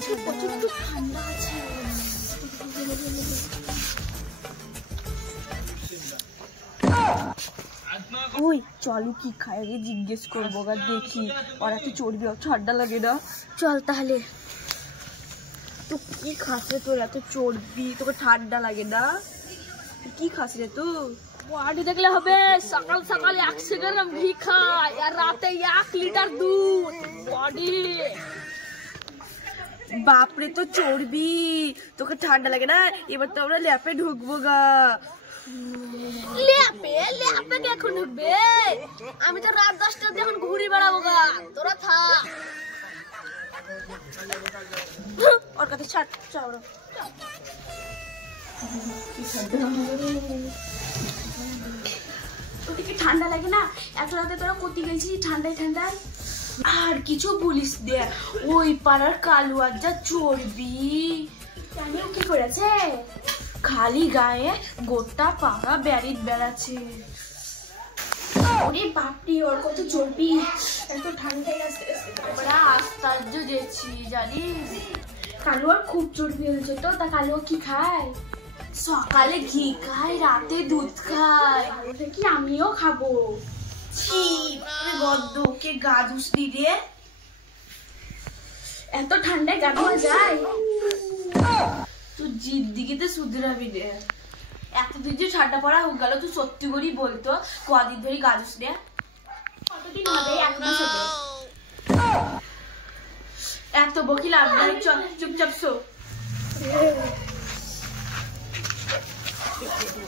প্রচুর ঠান্ডা আছে। ওই চলো কি খায় আগে জিজ্ঞেস করবো, দেখি ওরা তো চর্বি ঠান্ডা লাগে না। চল তাহলে। তো কি খাস রে তোর এত চর্বি, তোকে ঠান্ডা লাগে না? কি খাস রে তুই? বডি দেখলে হবে, সকাল সকাল 100 গ্রাম ঘি খায় আর রাতে 1 লিটার দুধ। বডি বাপরে তো চর্বি, তোকে ঠান্ডা লাগে না? এবার তো আমরা ল্যাপে ঢুকবো গা। ল্যাপে এখন ঢুকবে? আমি তো রাত 10টার দিয়ে এখন ঘুরে বেড়াবো গা, তোরা থাক। ওর কাছে ছাড়, চল। তোকে কি ঠান্ডা লাগে না? এত রাতে তোরা কোথায় গেছিস ঠান্ডায়? আর কিছু বলিস দে, ওই পাড়ার কালুয়ার যা চর্বি। জানিও কি করেছে? খালি গায়ে গোটা পাড়া বেড়াচ্ছে। ওরে বাপরে, ওর কত চর্বি! এত ঠান্ডায় আমরা আশ্চর্য গেছি জানিস। কালুয়ার খুব চর্বি হয়েছে তো, তা কালুয়া কি খায়? সকালে ঘি খায়, রাতে দুধ খায়। ওটা কি আমিও খাবো? ছি গদ্দকে গা ধুসলি রে। এত ঠান্ডায় গা ধোয়া যায়? তুই জিদ্দিগিতে শুধরাবি রে। এতদিন যে ঠান্ডা পড়া হয়ে গেল, তুই সত্যি করেই বলতো কদিন ধরে গা ধুস রে? কতদিন হবে? 1 মাস হবে। এত বকি লাভ নাই, চল চুপচাপ শো।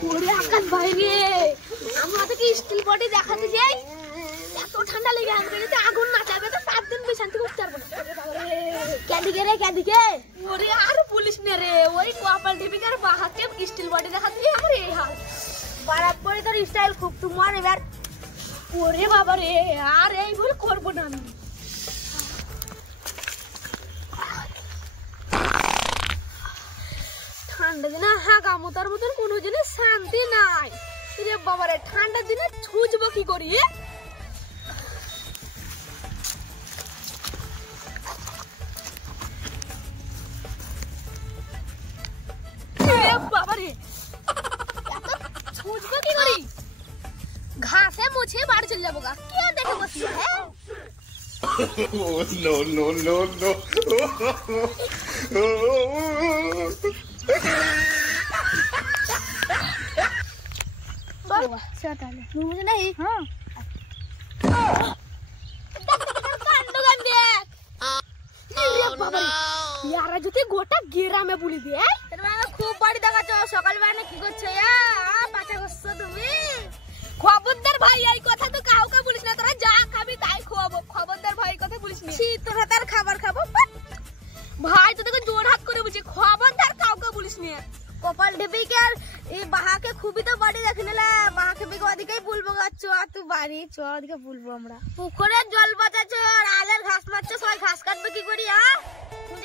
ওরে আকাশ ভাই রে, আমরা তোকে স্টিল বডি দেখাতে যাই, এত ঠান্ডা লেগে আমাকে যদি আগুন না চাবে তো 7 দিন বেশ শান্তি করতে পারবো না। কেদিকে রে কেদিকে? ওরে আর পুলিশ নে রে, ওই কপাল টিপিকার বাহাকে স্টিল বডি দেখাতে যাই আমার এই হাল। বারাত পরে তোর স্টাইল খুব তোমার এবার। ওরে বাবা রে, আর এই ভুল করবো না আমি। ঠান্ডা দিনে হাগা মোতার মতন কোনো জিনিস শান্তি নাই রে বাবারে। ঠান্ডা দিনে ছুঁচবো কি করি? বাবারে ছুঁচবো কি করি? ঘাসে মুছে বাড়ি চলে যাবো গা, কে দেখে বসছে? No, no, no, no. যদি গোটা গ্রামে বলি দিয়ে খুব বাড়ি দেখাচ্ছ, সকালবেলা কি করছো? পাচা করছো তুমি? খবরদার ভাই এই কথা তো কাউকে বলিস না, তোরা যা খাবি তাই খাওয়াবো। খবরদার ভাই কথা বলিস না। তোরা তার খাবার খাবো ভাই, তোদেরকে জোর হাত করে বলছি, খবরদার কাউকে বলিস না। কপাল ঢেপিকে আর এই বাহাকে খুবই তো বাড়ি দেখে নিলে, বাহাকে বিকে ওদিকেই বলবো গাছ তুই বাড়ি চ, ওদিকে বলবো আমরা। পুকুরের জল বাঁচাচ্ছ আর আলের ঘাস মারছো, সবাই ঘাস কাটবে কি করি?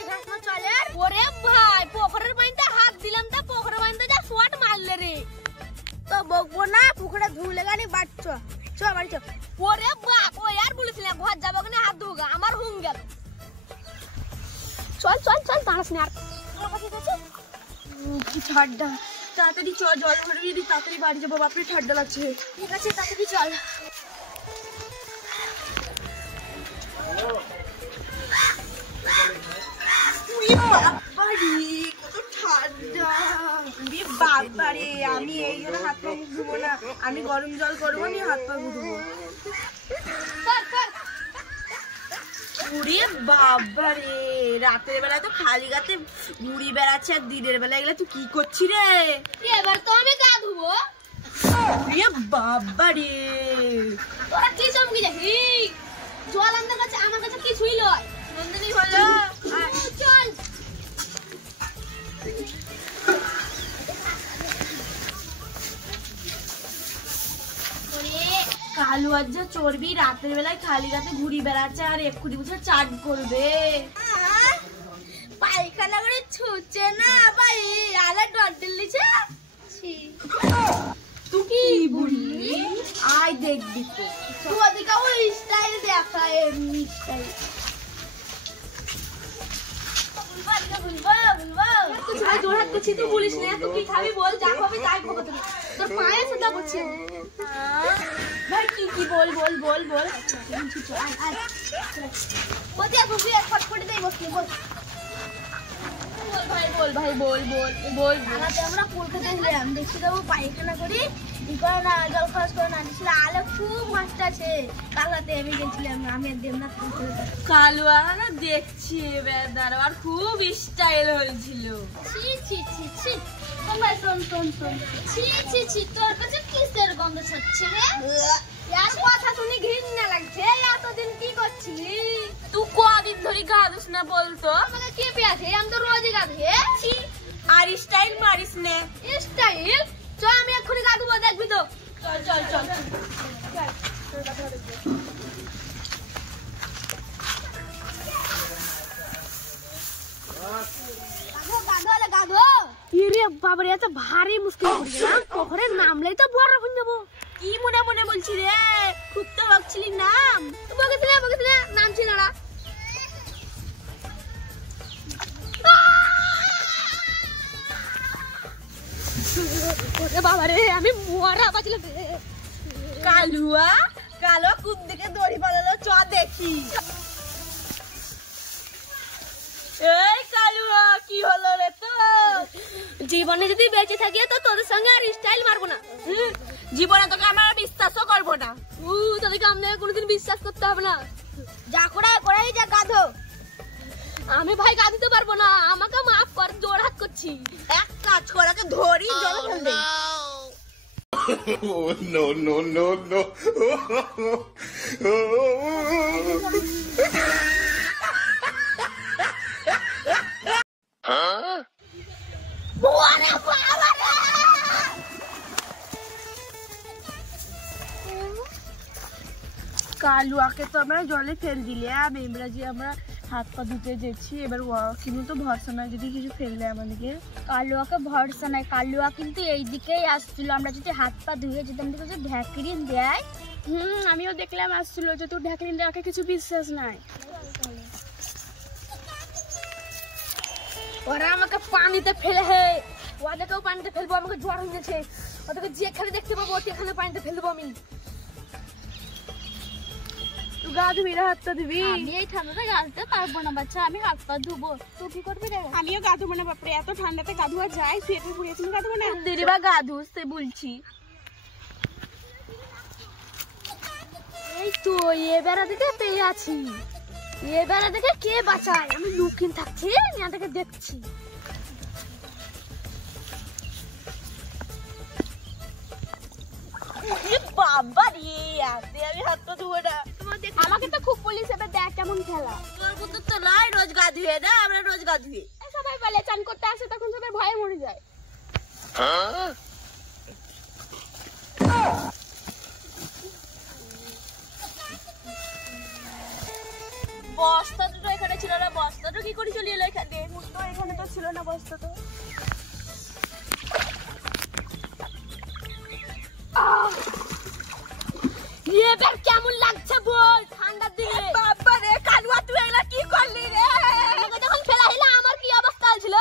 ঘাস মার চলে? ওরে ভাই পুকুরের পানিতে হাত দিলাম, তা পুকুরের পানিতে যা শট মারলে রে। তো বকবো না, পুকুরে ধুলে গানি বাড়ছ, চ বাড়ি চ। ওরে বাপ, ওই আর বলিস না, ঘর যাবো কিনা হাত ধুগা, আমার হুম গেল। চল চল চল, দাঁড়াস না আর। কি ঠান্ডা, তাড়াতাড়ি চল, জল ভরে যদি তাড়াতাড়ি বাড়ি যাবো। বাপরে ঠান্ডা লাগছে। ঠিক আছে তাড়াতাড়ি চল। বাবারে আমি এই জন্য হাত পা মুখ ধুবো না, আমি গরম জল করবো নি, হাত পা ধুবো। ওরে বাবারে, রাতের বেলা তো খালি গাতে ঘুরি বেড়াচ্ছে আর দিনের বেলা এগুলা তুই কি করছি রে? এবার তো আমি গা ধুবো। বাবারে তোরা কি চমকি যাবি? জল আমাদের কাছে, আমার কাছে কিছুই লয়। নন্দিনী হলো চল। কালু আর যা চর্বি, রাতের বেলায় খালি রাতে ঘুরি বেড়াচ্ছে আর এক্ষুনি বসে চাট করবে। পায়খানা করে ছুটছে না ভাই, আলা ডন্টেল দিছে। তুই কি বললি? আয় দেখবি তো, তুই ওদিকে ওই স্টাইল দেখা, এমনি স্টাইল। জোড়হাত করছি তুই বলিস না তুই কি খাবি বল যা খাবি তাই খাবো তুমি তোর পায়ে সুদ্ধা করছি ভাই কি বল বল বল বল কোথায় খুশি এক ফটফটি দেই বসলি বল ভাই বল ভাই বল বল বল আমরা কলকাতা গেলাম দেখছি তো পায়খানা করি করে না জল খরচ করে না দিছিল আলে খুব মাছটা আছে কালাতে আমি গেছিলাম আমি দেবনাথ কালুয়া না দেখছি বেদার আর খুব স্টাইল হয়েছিল ছি ছি ছি ছি তোমরা শোন ছি ছি ছি তোর কাছে কিসের গন্ধ ছাড়ছে রে यार কথা শুনে ঘৃণা লাগছে এতদিন কি করছিলি তুই কদিন ধরে গা ধুস না বলতো আমাকে কে পেয়েছে আমি তো রোজই গা ধুই ছি আর স্টাইল মারিস না স্টাইল চল আমি এক্ষুনি গা ধুবো দেখবি তো চল বাবারে এত ভারী মুশকিল পড়ে গেলাম পুকুরে নামলেই তো বড় হয়ে যাবো কি মনে মনে বলছি রে খুব তো ভাবছিলি নাম বকেছিস না নাম ছিল না বাবারে আমি মরা বাঁচলাম কালুয়া কালো কোন দিকে দড়ি পালালো চ দেখি এই কালুয়া কি হলো রে তো জীবনে যদি বেঁচে থাকি তো তোদের সঙ্গে আর স্টাইল মারবো না জীবনে তোকে আমরা বিশ্বাসও করবো না তোদেরকে আমাদের কোনোদিন বিশ্বাস করতে হবে না যা করাই যা গাধো আমি ভাই গা দিতে পারবো না আমাকে মাফ কর জোর হাত করছি এক কাজ করাকে ধরি জলে ফেল দে Oh, no, no, no, no. Huh? কালুয়াকে তো আমরা জলে ফেল দিলে আমরা যে আমরা হাত পা ধুতে যাচ্ছি এবার কিন্তু তো ভরসা নয় যদি কিছু ফেললে আমাদেরকে কালুয়াকে ভরসা নাই কালুয়া কিন্তু এই দিকেই আসছিল আমরা যদি হাত পা ধুয়ে যদি আমাদেরকে যদি ঢাকরিন দেয় আমিও দেখলাম আসছিল যে তোর ঢাকরিন দেওয়াকে কিছু বিশ্বাস নাই ওরা আমাকে পানিতে ফেলে ওদেরকেও পানিতে ফেলবো আমাকে জ্বর হয়ে গেছে ওদেরকে যেখানে দেখতে পাবো সেখানে পানিতে ফেলবো আমি গা ধুবি রে হাত পা ধুবি আমি এই ঠান্ডাতে গা ধুতে পারবো না বাচ্চা আমি হাত পা ধুবো তুই কি করবি রে আমিও গা ধুবো না বাপরে এত ঠান্ডাতে গা ধোয়া যায় সোয়েটার পরিয়েছি গা ধুবো না দিদিবা গা ধুসতে বলছি এই তো এবারে দিকে পেয়ে আছি এবারে দিকে কে বাঁচায় আমি লুকিয়ে থাকছি এটাকে দেখছি বাবা রে আতে আমি হাত পা ধুবো না আমাকে তো খুব পুলিশ এবার দেখ কেমন খেলা তোর মতো তো নয় রোজ গা ধুয়ে না আমরা রোজ গা ধুয়ে সবাই বলে চান করতে আসে তখন সবাই ভয়ে মরে যায় Huh? বস্তা দুটো এখানে ছিল না বস্তাটা কি করে চলে এলো এখানে মুটো এখানে তো ছিল না বস্তা তো এবার কেমন লাগছে বল ঠান্ডার দিনে বাবা রে কালুয়া তুই এলা কি করলি রে আমাকে যখন ফেলা হইলো আমার কি অবস্থা ছিল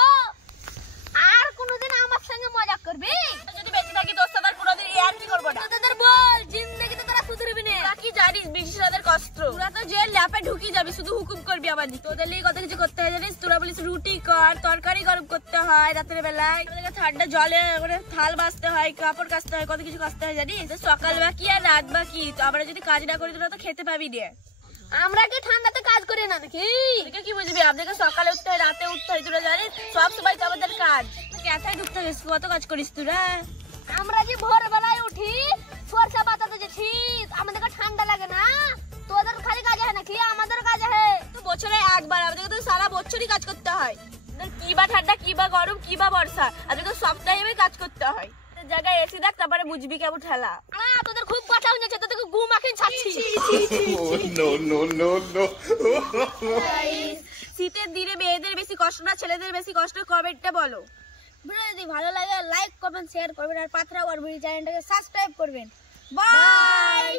আর কোনোদিন আমার সঙ্গে মজা করবি যদি বেঁচে থাকি তোর সাথে কোনোদিন আর কি করবো না তোদের বল জিন্দেগিতে তোরা সুধরবি না তোরা কি জানিস বিশেষদের কষ্ট তোরা তো যে ল্যাপে ঢুকি যাবি শুধু হুকুম করবি আমাদের তোদের লিগে কত কিছু করতে হয় জানিস তোরা বলিস রুটি কর তরকারি গরম করতে হয় রাতের বেলায় তোদেরকে ঠান্ডা জলে মানে থাল বাছতে হয় কাপড় কাচতে হয় কত কিছু কাচতে হয় জানিস সকাল বাকি আর রাত বাকি তো আমরা যদি কাজ না করি তোরা তো খেতে পাবি না আমরা কি ঠান্ডাতে কাজ করি না নাকি তোদেরকে কি বুঝবি আপনাকে সকালে উঠতে হয় রাতে উঠতে হয় তোরা জানিস সব সময় তো আমাদের কাজ ক্যাথায় ঢুকতে হয় কত কাজ করিস তোরা আমরা যে ভোরবেলায় উঠি সরষে পাতাতে যাচ্ছি আমাদেরকে ঠান্ডা লাগে না তোদের খালি কাজ হয় নাকি আমাদের কাজ হয় তো বছরে একবার আমাদেরকে তো সারা বছরই কাজ করতে হয় কি বা ঠান্ডা কি বা গরম কি বা বর্ষা আমাদেরকে সব টাইমে কাজ করতে হয় জায়গায় এসি দেখ তারপরে বুঝবি কেমন ঠেলা তোদের খুব কথা হয়ে যাচ্ছে তোদেরকে গু মাখিয়ে ছাড়ছি Oh, no, no, no, no. শীতের দিনে মেয়েদের বেশি কষ্ট না ছেলেদের বেশি কষ্ট কমেন্টটা বলো ভিডিও যদি ভালো লাগে লাইক কমেন্ট শেয়ার করবেন আর পাত্রা ওয়ার ভিডিও চ্যানেলটাকে সাবস্ক্রাইব করবেন বাই